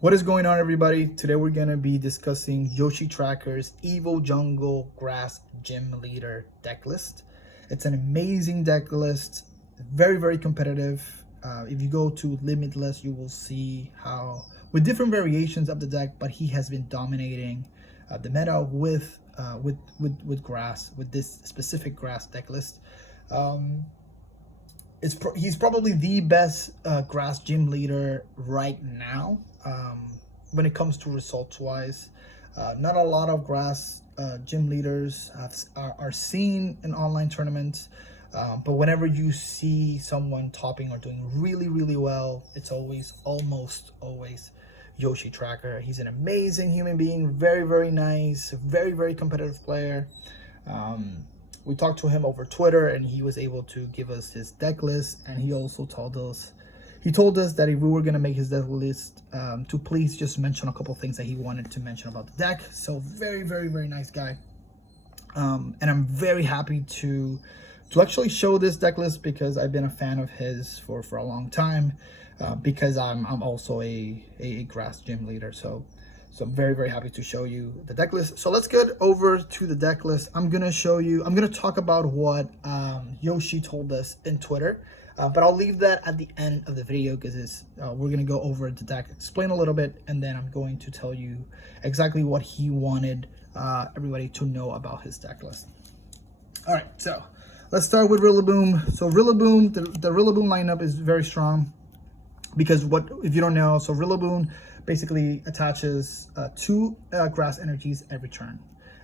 What is going on, everybody? Today we're gonna be discussing Yoshi Tracker's EvoJungle Grass Gym Leader deck list. It's an amazing deck list, very competitive. If you go to Limitless, you will see how, with different variations of the deck, but he has been dominating the meta with grass, with this specific grass deck list. He's probably the best grass gym leader right now when it comes to results wise. Not a lot of grass gym leaders are seen in online tournaments, but whenever you see someone topping or doing really well, it's almost always Yoshi Tracker. He's an amazing human being, very nice, very competitive player. We talked to him over Twitter and he was able to give us his deck list, and he also told us that if we were going to make his deck list, to please just mention a couple things that he wanted to mention about the deck. So very nice guy, and I'm very happy to actually show this deck list because I've been a fan of his for a long time, because I'm also a grass gym leader. So I'm very happy to show you the deck list. So let's get over to the deck list. I'm gonna talk about what Yoshi told us in Twitter, but I'll leave that at the end of the video because we're gonna go over the deck, explain a little bit, and then I'm going to tell you exactly what he wanted everybody to know about his deck list. All right, so let's start with Rillaboom. So Rillaboom, the Rillaboom lineup is very strong because if you don't know, so Rillaboom basically attaches 2 grass energies every turn.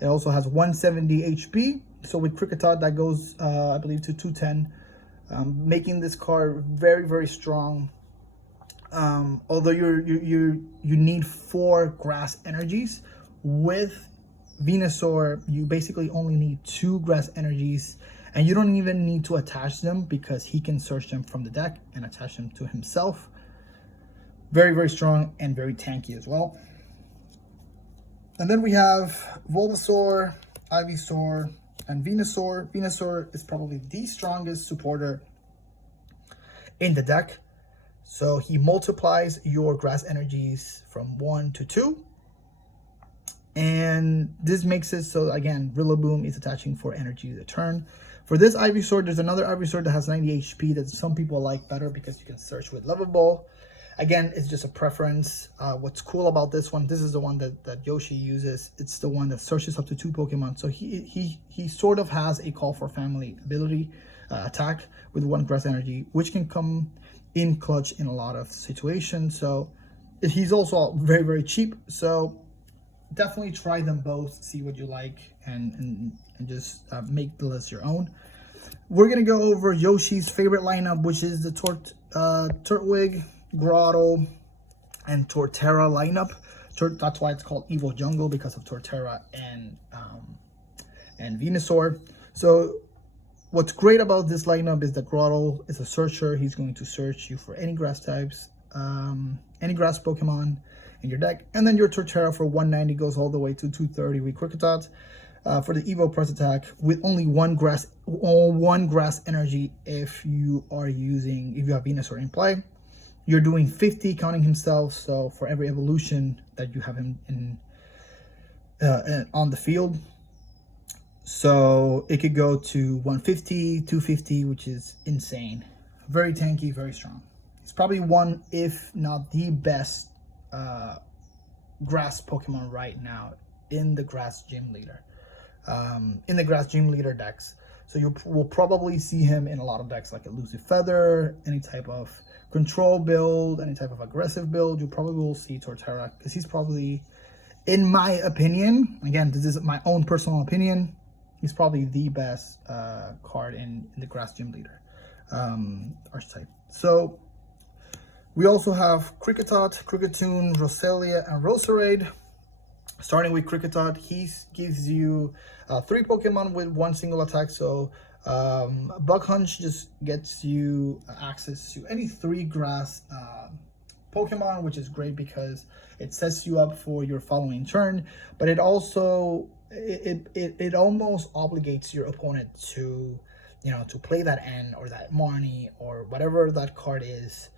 It also has 170 HP. So with Kricketot, that goes, I believe, to 210, making this card very strong. Although you need 4 grass energies, with Venusaur, you basically only need 2 grass energies, and you don't even need to attach them because he can search them from the deck and attach them to himself. Very strong and very tanky as well. And then we have Bulbasaur, Ivysaur, and Venusaur. Venusaur is probably the strongest supporter in the deck. So he multiplies your grass energies from 1 to 2. And this makes it so, again, Rillaboom is attaching 4 energies a turn. For this Ivysaur, there's another Ivysaur that has 90 HP that some people like better because you can search with Level Ball. Again, it's just a preference. What's cool about this one, this is the one that Yoshi uses. It's the one that searches up to 2 Pokemon. So he sort of has a Call for Family ability attack with 1 grass energy, which can come in clutch in a lot of situations. So he's also very cheap. So definitely try them both, see what you like, and just make the list your own. We're gonna go over Yoshi's favorite lineup, which is the Turtwig, Grotto, and Torterra lineup. That's why it's called EvoJungle, because of Torterra and Venusaur. So what's great about this lineup is that Grotto is a searcher. He's going to search you for any grass types, any grass Pokemon in your deck. And then your Torterra for 190 goes all the way to 230 with Kricketot. For the Evo press attack with only one grass energy. If you have Venusaur in play, you're doing 50 counting himself. So for every evolution that you have him on the field, so it could go to 150, 250, which is insane. Very tanky, very strong. It's probably one, if not the best grass Pokemon right now in the grass gym leader. In the grass gym leader decks. So you will probably see him in a lot of decks like Elusive Feather, any type of control build, any type of aggressive build. You probably will see Torterra because he's probably, in my opinion, again, this is my own personal opinion, he's probably the best card in the grass gym leader archetype. So we also have Kricketot, Kricketune, Roselia, and Roserade. Starting with Kricketot, he gives you 3 Pokemon with 1 single attack. So Bug Hunch just gets you access to any 3 grass Pokemon, which is great because it sets you up for your following turn. But it also it almost obligates your opponent to to play that N or that Marnie or whatever that card is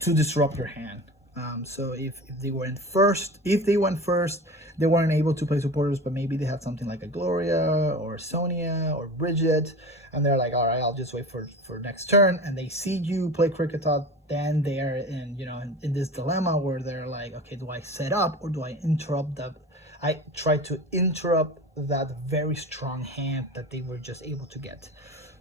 to disrupt your hand. So if they went first, they weren't able to play supporters, but maybe they had something like a Gloria or Sonia or Bridget, and they're like, all right, I'll just wait for next turn, and they see you play Cricketot, then they're in this dilemma where they're like, okay, do I set up or do I interrupt that? I try to interrupt that very strong hand that they were just able to get.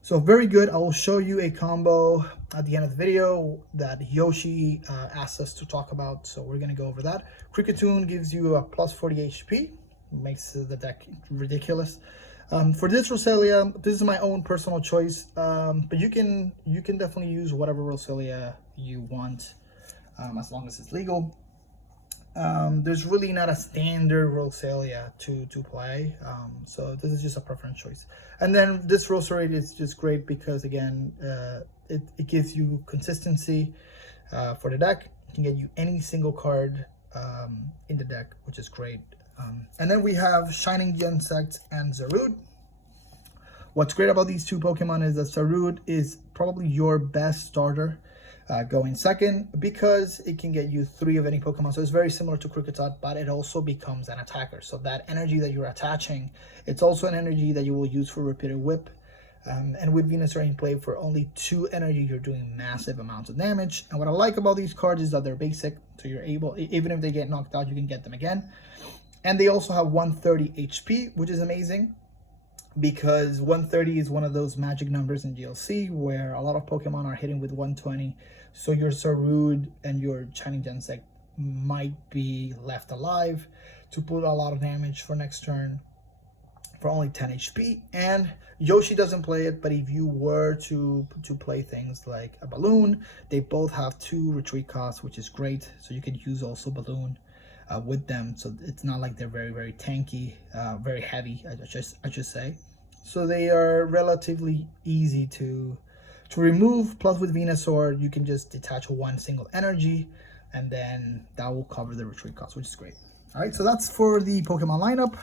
So very good. I will show you a combo at the end of the video that Yoshi asked us to talk about. So we're going to go over that. Cricketune gives you a plus 40 HP. Makes the deck ridiculous. For this Roselia, this is my own personal choice. But you can definitely use whatever Roselia you want, as long as it's legal. There's really not a standard Roselia to play, so this is just a preference choice. And then this Roserade is just great because, again, it gives you consistency for the deck. It can get you any single card in the deck, which is great. And then we have Shining Genesect and Zarude. What's great about these two Pokemon is that Zarude is probably your best starter going second, because it can get you 3 of any Pokemon. So it's very similar to Cricketot, but it also becomes an attacker. So that energy that you're attaching, it's also an energy that you will use for Repeated Whip. And with Venusaur in play, for only 2 energy, you're doing massive amounts of damage. And what I like about these cards is that they're basic, so you're able, even if they get knocked out, you can get them again. And they also have 130 HP, which is amazing, because 130 is one of those magic numbers in GLC where a lot of Pokemon are hitting with 120. So your Zarude and your Shining Genesect might be left alive to put a lot of damage for next turn for only 10 HP. And Yoshi doesn't play it, but if you were to play things like a Balloon, they both have 2 retreat costs, which is great. So you could use also Balloon with them. So it's not like they're very, very tanky, very heavy, I should say. So they are relatively easy to remove. Plus with Venusaur, you can just detach 1 single energy, and then that will cover the retreat cost, which is great. All right, so that's for the Pokemon lineup.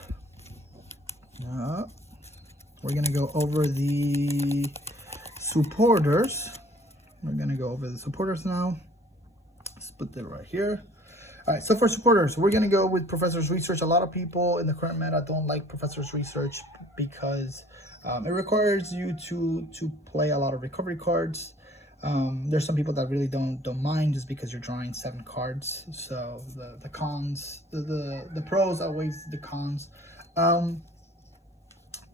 We're gonna go over the supporters. We're gonna go over the supporters now. Let's put that right here. All right, so for supporters, we're gonna go with Professor's Research. A lot of people in the current meta don't like Professor's Research because it requires you to play a lot of recovery cards. There's some people that really don't mind, just because you're drawing 7 cards. So the cons, the pros outweighs the cons.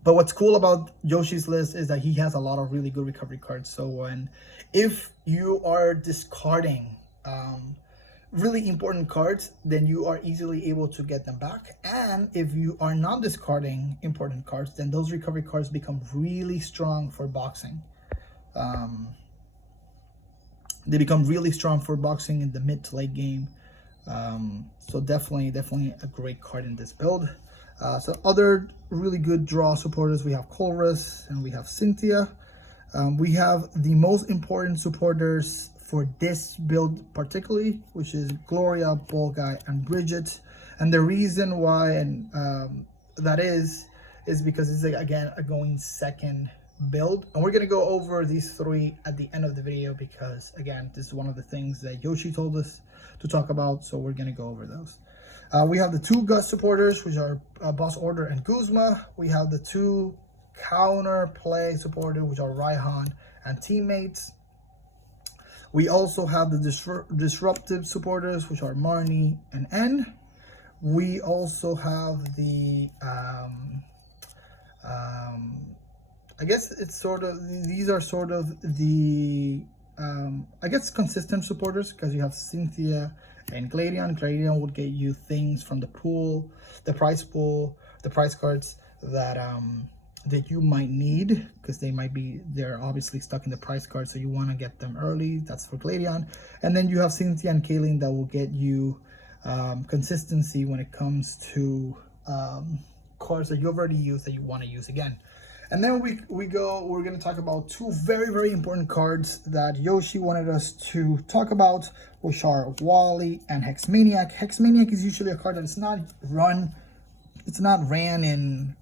But what's cool about Yoshi's list is that he has a lot of really good recovery cards. So if you are discarding really important cards, then you are easily able to get them back. And if you are not discarding important cards, then those recovery cards become really strong for boxing. They become really strong for boxing in the mid to late game. So definitely a great card in this build. So other really good draw supporters, we have Colress and we have Cynthia. We have the most important supporters for this build particularly, which is Gloria, Bolgai, and Bridget. And the reason why that is because it's, again, a going second build. And we're going to go over these 3 at the end of the video because, again, this is one of the things that Yoshi told us to talk about. So we're going to go over those. We have the 2 Gus supporters, which are Boss Order and Guzma. We have the 2 counter play supporters, which are Raihan and Teammates. We also have the disruptive supporters, which are Marnie and N. We also have the, I guess it's sort of, these are sort of the, I guess, consistent supporters, because you have Cynthia and Gladion. Gladion would get you things from the pool, the price cards that you might need, because they're obviously stuck in the price card, so you want to get them early. That's for Gladion. And then you have Cynthia and Kaylin that will get you consistency when it comes to cards that you've already used that you want to use again. And then we're going to talk about 2 very, very important cards that Yoshi wanted us to talk about, which are Wally and Hexmaniac. Hexmaniac is usually a card that is not ran in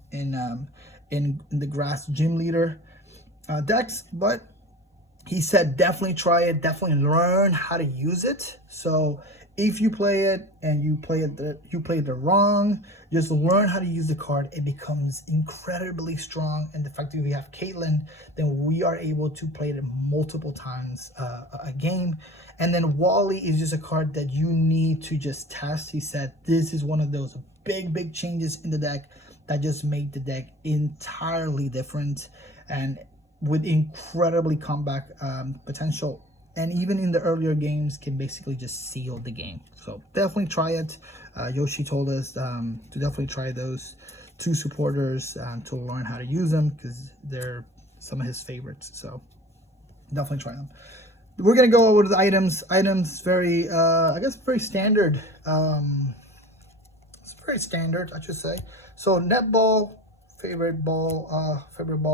the Grass Gym Leader decks, but he said definitely try it, definitely learn how to use it. So if you play it and you play it wrong, just learn how to use the card. It becomes incredibly strong, and the fact that we have Caitlyn, then we are able to play it multiple times a game. And then Wally is just a card that you need to just test. He said this is one of those big changes in the deck that just made the deck entirely different and with incredibly comeback potential, and even in the earlier games can basically just seal the game. So definitely try it. Yoshi told us to definitely try those two supporters to learn how to use them, because they're some of his favorites. So definitely try them. We're gonna go over the items. Very I guess very standard. It's very standard, I should say. So netball, favorite ball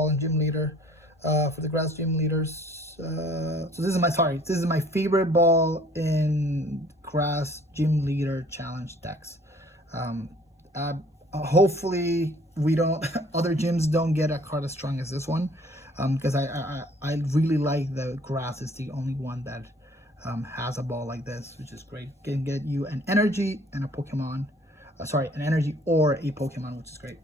and gym leader. For the grass gym leaders, so this is my favorite ball in grass gym leader challenge decks. Hopefully we don't other gyms don't get a card as strong as this one, because I really like the grass is the only one that has a ball like this, which is great. Can get you an energy and a Pokemon, an energy or a Pokemon, which is great.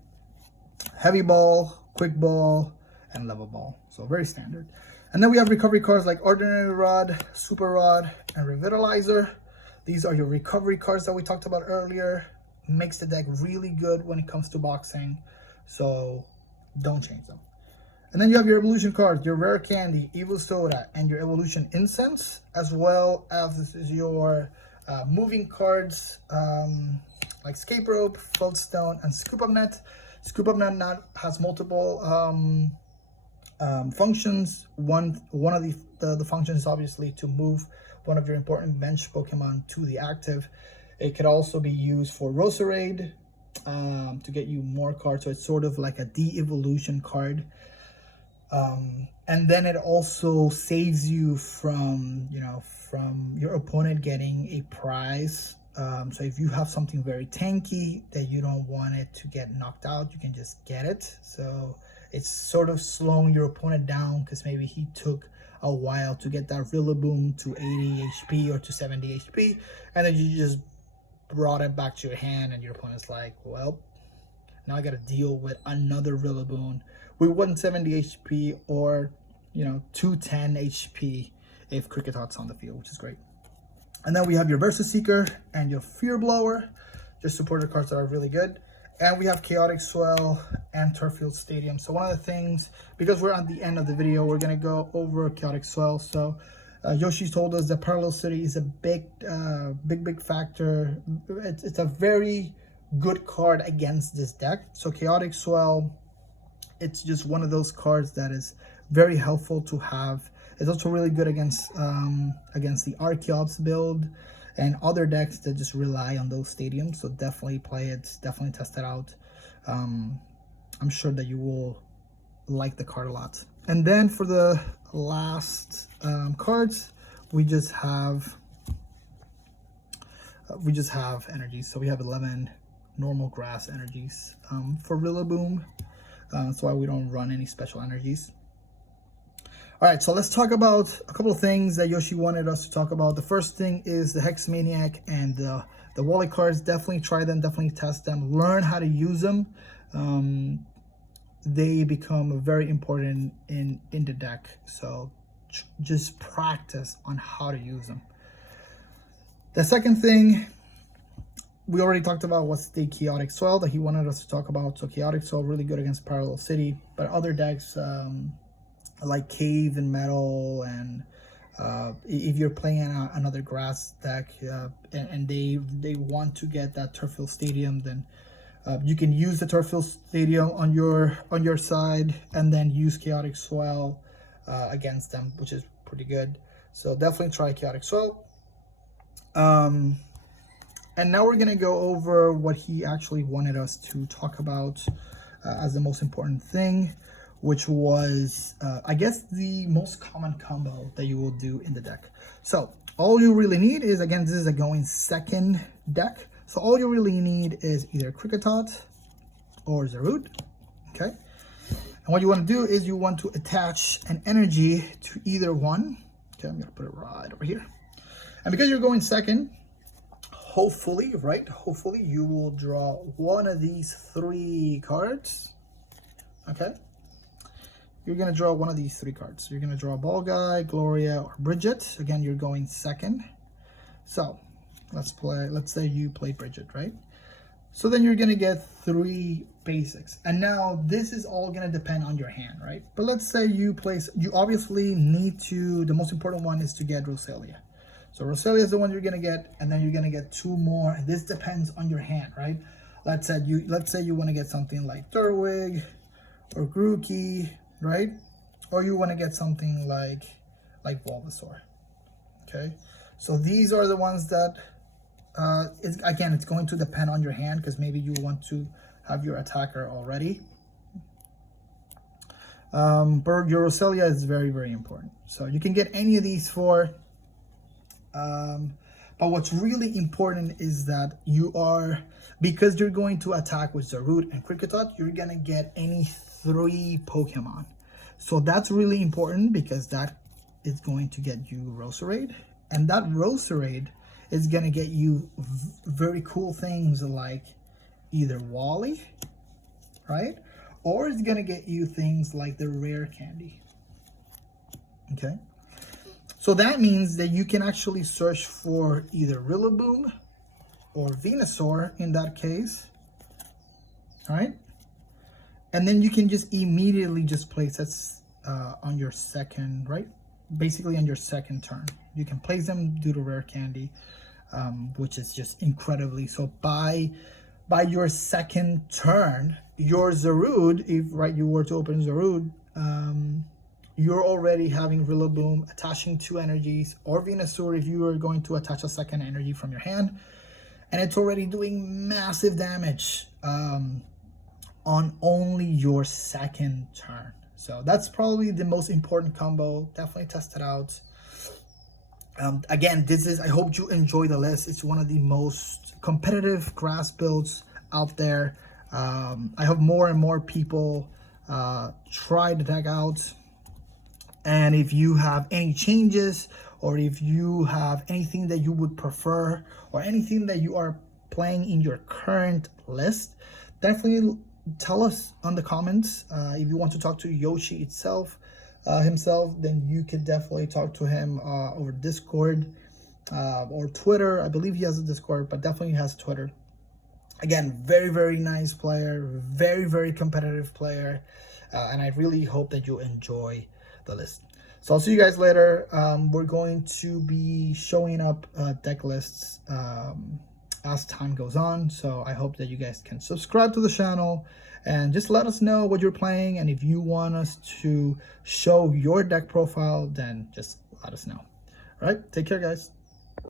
Heavy ball, quick ball, and level ball. So very standard. And then we have recovery cards like Ordinary Rod, Super Rod, and Revitalizer. These are your recovery cards that we talked about earlier. Makes the deck really good when it comes to boxing, so don't change them. And then you have your evolution cards, your Rare Candy, Evil Soda, and your Evolution Incense, as well as this is your moving cards like Escape Rope, Floatstone, and Scoop Up Net. Scoop Up Net has multiple functions. One of the functions is obviously to move one of your important bench Pokemon to the active. It could also be used for Roserade to get you more cards, so it's sort of like a de-evolution card. And then it also saves you from your opponent getting a prize. So if you have something very tanky that you don't want it to get knocked out, you can just get it. So it's sort of slowing your opponent down, because maybe he took a while to get that Rillaboom to 80 HP or to 70 HP, and then you just brought it back to your hand, and your opponent's like, well, now I got to deal with another Rillaboom with 170 HP or 210 HP if Cricketot's on the field, which is great. And then we have your Versus Seeker and your Fear Blower, just supporter cards that are really good. And we have Chaotic Swell and Turffield Stadium. So one of the things, because we're at the end of the video, we're going to go over Chaotic Swell. So Yoshi told us that Parallel City is a big factor. It's a very good card against this deck. So Chaotic Swell, it's just one of those cards that is very helpful to have. It's also really good against the Archeops build and other decks that just rely on those stadiums. So definitely play it, definitely test it out. I'm sure that you will like the card a lot. And then for the last cards, we just have energies. So we have 11 normal grass energies for Rillaboom. That's why we don't run any special energies. All right, so let's talk about a couple of things that Yoshi wanted us to talk about. The first thing is the Hex Maniac and the Wally cards. Definitely try them, definitely test them, learn how to use them. They become very important in the deck, so just practice on how to use them. The second thing we already talked about was the Chaotic Swell that he wanted us to talk about. So Chaotic Swell really good against Parallel City, but other decks like Cave and Metal, and if you're playing another grass deck and they want to get that Turffield Stadium, then you can use the Turffield Stadium on your side and then use Chaotic Swell against them, which is pretty good. So definitely try Chaotic Swell. And now we're gonna go over what he actually wanted us to talk about as the most important thing, which was, I guess, the most common combo that you will do in the deck. So all you really need is, again, this is a going second deck. So all you really need is either Kricketot or Zarude, okay? And what you want to do is you want to attach an energy to either one. Okay, I'm going to put it right over here. And because you're going second, hopefully, right? Hopefully you will draw one of these 3 cards. Okay. You're going to draw one of these 3 cards. You're going to draw Ball Guy, Gloria, or Bridget. Again, you're going second. So let's say you play Bridget, right? So then you're going to get 3 basics. And now this is all going to depend on your hand, right? But let's say you obviously need to, the most important one is to get Roselia. So Roselia is the one you're going to get, and then you're going to get 2 more. This depends on your hand, right? Let's say you want to get something like Durwig or Grookey, right? Or you want to get something like Bulbasaur. Okay? So these are the ones that it's going to depend on your hand, because maybe you want to have your attacker already. But your Roselia is very, very important. So you can get any of these 4. But what's really important is that because you're going to attack with Zarude and Kricketot, you're going to get any 3 Pokemon. So that's really important, because that is going to get you Roserade. And that Roserade is going to get you very cool things like either Wally, right? Or it's going to get you things like the rare candy. Okay? So that means that you can actually search for either Rillaboom or Venusaur in that case. All right? And then you can just immediately just place it on your second, right? Basically on your second turn. You can place them due to rare candy, which is just incredibly. So by your second turn, your Zarude, if you were to open Zarude, you're already having Rillaboom attaching 2 energies, or Venusaur if you are going to attach a second energy from your hand, and it's already doing massive damage on only your second turn. So that's probably the most important combo. Definitely test it out. Again, I hope you enjoy the list. It's one of the most competitive grass builds out there. I hope more and more people try the deck out. And if you have any changes, or if you have anything that you would prefer, or anything that you are playing in your current list, definitely tell us on the comments. If you want to talk to Yoshi himself, then you could definitely talk to him over Discord or Twitter. I believe he has a Discord, but definitely has Twitter. Again, very, very nice player, very, very competitive player, and I really hope that you enjoy the list. So I'll see you guys later. We're going to be showing up deck lists as time goes on, so I hope that you guys can subscribe to the channel and just let us know what you're playing, and if you want us to show your deck profile, then just let us know. All right, take care, guys.